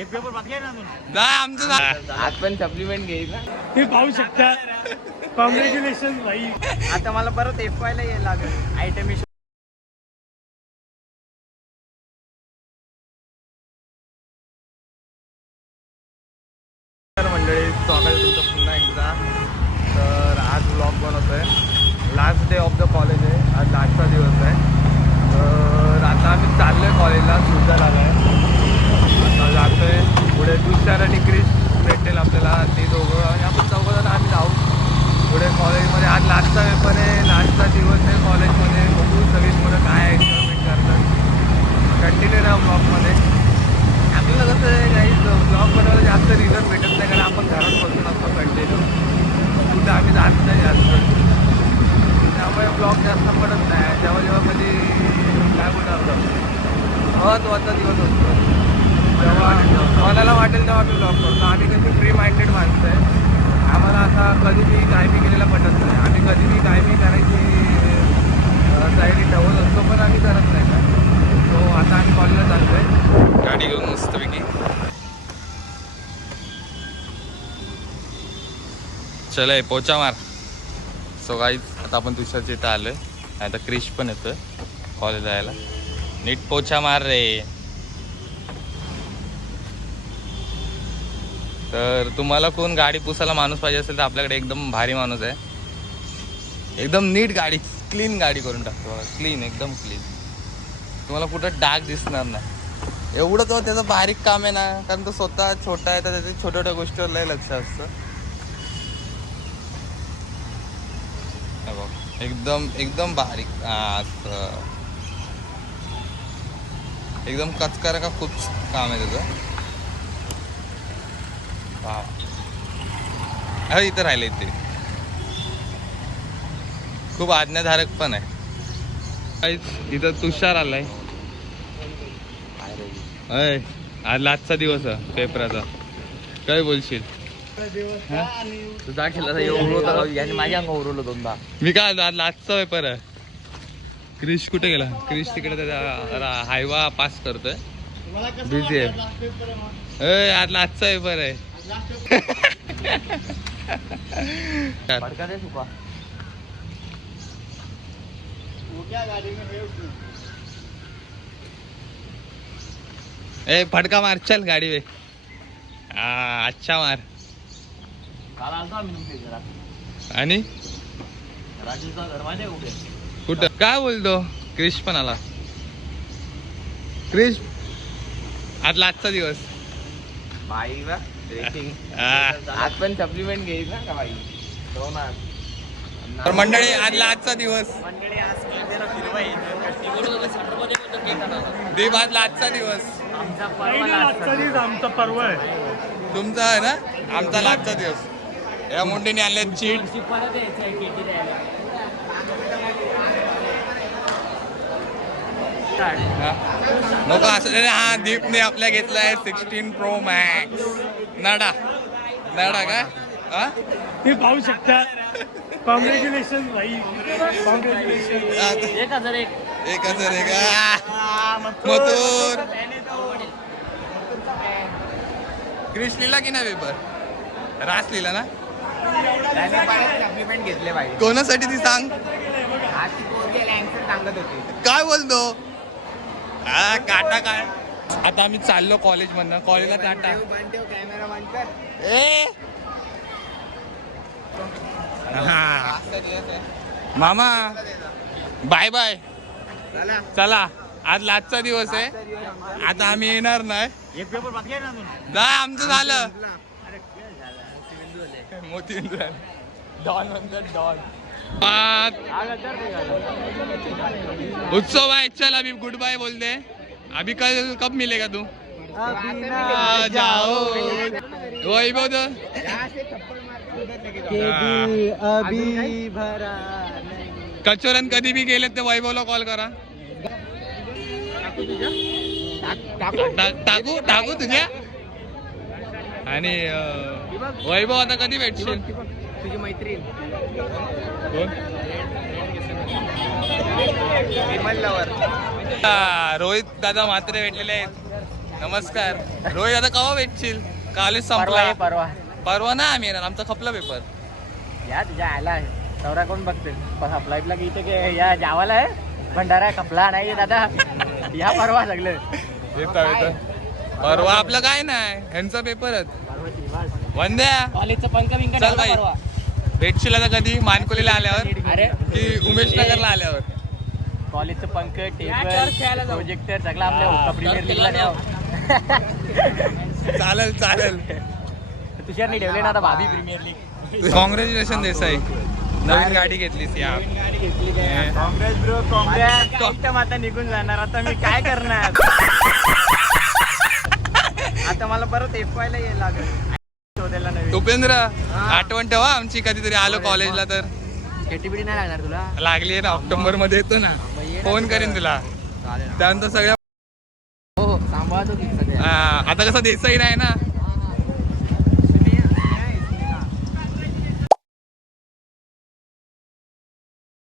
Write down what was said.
एक पेपर बाकी आहे ना अजून. नाही आमचं आज पण सप्लिमेंट घेईल ना. हे पाहू शकता. कॉंग्रॅच्युलेशन भाई. आता मला परत FY ला यायला लागेल आयटम. मंडळी स्वागत आहे तुमचं पुन्हा एकदा. तर आज व्लॉग बनवतोय. Last day of the college आहे. आज लास्टचा दिवस आहे. तर आता आम्ही चाललो आहे कॉलेजला. सुद्धा लागला आहे. आता जातो आहे पुढे. तुषार आणि क्रिश भेटेल आपल्याला. ते दोघं आणि आपण चौघं आम्ही जाऊ पुढे कॉलेजमध्ये. आज लास्टचा पेपर आहे. लास्टचा दिवस आहे कॉलेजमध्ये. बघू सगळी मुलं काय एक्सपेरिमेंट करतात. कंटिन्यू राहा ब्लॉगमध्ये. आपल्याला कसं आहे काही ब्लॉग बनवायला जास्त रिझन भेटत नाही, कारण आपण घरात बसून असतो कंटिन्यू. कुठे आम्ही जात नाही जास्त, त्यामुळे ब्लॉग जास्त पडत नाही. जेव्हा जेव्हा कधी काय बोलणार महत्त्वाचा दिवस असतो तेव्हा मनाला वाटेल तेव्हा आम्ही ब्लॉग करतो. आम्ही कधी फ्री माइंडेड माणसं आहे. आम्हाला आता कधी बी काय बी केलेला पटत नाही. आम्ही कधी बी काय बी करायची तयारी ठेवत असतो, पण आम्ही करत नाही का. तो आता आम्ही कॉलेजला चाललो आहे गाडी घेऊन मस्तपैकी. चला पोचा मार. सो गाईज आता आपण तुषारच्या इथं आलोय. आता क्रिश पण येतोय कॉलेजला यायला. नीट पोचा मार रे. तर तुम्हाला कोण गाडी पुसायला माणूस पाहिजे असेल तर आपल्याकडे एकदम भारी माणूस आहे. एकदम नीट गाडी, क्लीन गाडी करून टाकतो बघा. क्लीन, एकदम क्लीन. तुम्हाला कुठं डाग दिसणार नाही. एवढं तो त्याचं बारीक काम आहे ना, कारण तो स्वतः छोटा आहे तर त्याच्या छोट्या छोट्या गोष्टीवर लय लक्ष असतं. एकदम एकदम बारीक असं एकदम कचकारा का खूप काम आहे त्याचं. अरे इथं राहिलं. इथे खूप आज्ञाधारक पण आहे. इथं तुषार आलाय. अय आज लास्टचा दिवस आहे पेपराचा. काय बोलशील? तुझा खेळला याने माझ्या अंग उरवलं दोनदा. मी काय आज लास्टचा पेपर आहे. क्रिश कुठे गेला? क्रिश तिकडे त्याचा हायवा पास करतोय. बिझी आहे. आज लास्टचा पेपर आहे. ए फटका मार चल गाडी वे. अच्छा मार. आणि कुठं काय बोलतो? क्रिश पण आला. क्रिश आज लास्टचा दिवस. बाई वा आज पण सप्लिमेंट घेईल ना का बाई. तर मंडळी आज लास्टचा दिवस. मंडळी आज दीप आज लास्टचा दिवस. आजचा दिवस आमचा पर्व आहे. तुमचा आहे ना, आमचा लास्टचा दिवस. या मुंडीने आणले चीट. नको असं. हा दीपने आपल्या घेतलाय 16 Pro Max. नाडा नाडा काय हा हे पाहू शकता. कॉंग्रॅच्युलेशन भाई. कॉंग्रॅच्युलेशन. 1001. 1001 मथुर. क्रिश लिहिला की नाही पेपर? रास लिहिला ना. सप्लिमेंट घेतले बाई. कोणासाठी ती सांग. सांगत होती काय बोलतो? हा काटा काय. आता आम्ही चाललो कॉलेज मधनं. कॉलेजला टाटा. कॅमेरा बंद कर. ए हा मामा बाय बाय. चला आज लास्टचा दिवस आहे. आता आम्ही येणार नाही. एक पेपर बाकी आहे ना अजून. नाही आमचं झालं. मोती डॉन म्हणतात डॉन. उत्सव आहे. चल अभी गुड बाय बोलते. अभी कल कब मिलेगा तू? जाओ वैभव तो कचोरन कधी बी गेले तर वैभवला कॉल करा. टाकू टाकू तुझ्या. आणि वैभव आता कधी भेटशील? तुझी मैत्रीण कोण? विमल लवर. रोहित दादा म्हात्रे भेटलेले आहेत. नमस्कार. रोहित आता कवा भेटशील? कॉलेज संपला. परवा ना आम्ही येणार, आमचा खपला पेपर. या तुझ्या आला नवरा कोण बघते फ्लाईटला की इथे की या जावाला आहे भंडारा खपला नाही दादा या परवा सगळं येतं. परवा आपलं काय नाही, ह्यांचा पेपरच. वंद्या कॉलेजचं पंख बिंक चल बाई. भेटशील आता कधी? मानकोलीला आल्यावर अरे की उमेश नगरला आल्यावर? कॉलेजचं पंख टेबल प्रोजेक्टर सगळं आपल्या प्रीमियर लीगला न्याव. चालेल. तुषारनी ठेवले ना आता भाभी प्रीमियर लीग. कॉंग्रॅच्युलेशन देसाई, नवीन गाडी घेतलीस या. काँग्रेस ब्रो काँग्रेस. आता निघून जाणार, आता मी काय करणार? आता मला परत FY ला यायला लागेल शोधायला नवीन. उपेंद्र आठवण ठेवा आमची, कधीतरी आलो कॉलेजला तर. केटीपीडी नाही लागणार तुला? लागली ना, ऑक्टोबर मध्ये येतो ना, फोन करीन तुला. त्यानंतर सगळ्या हो सांभाळतो की सध्या. आता कसं देसाई नाही ना,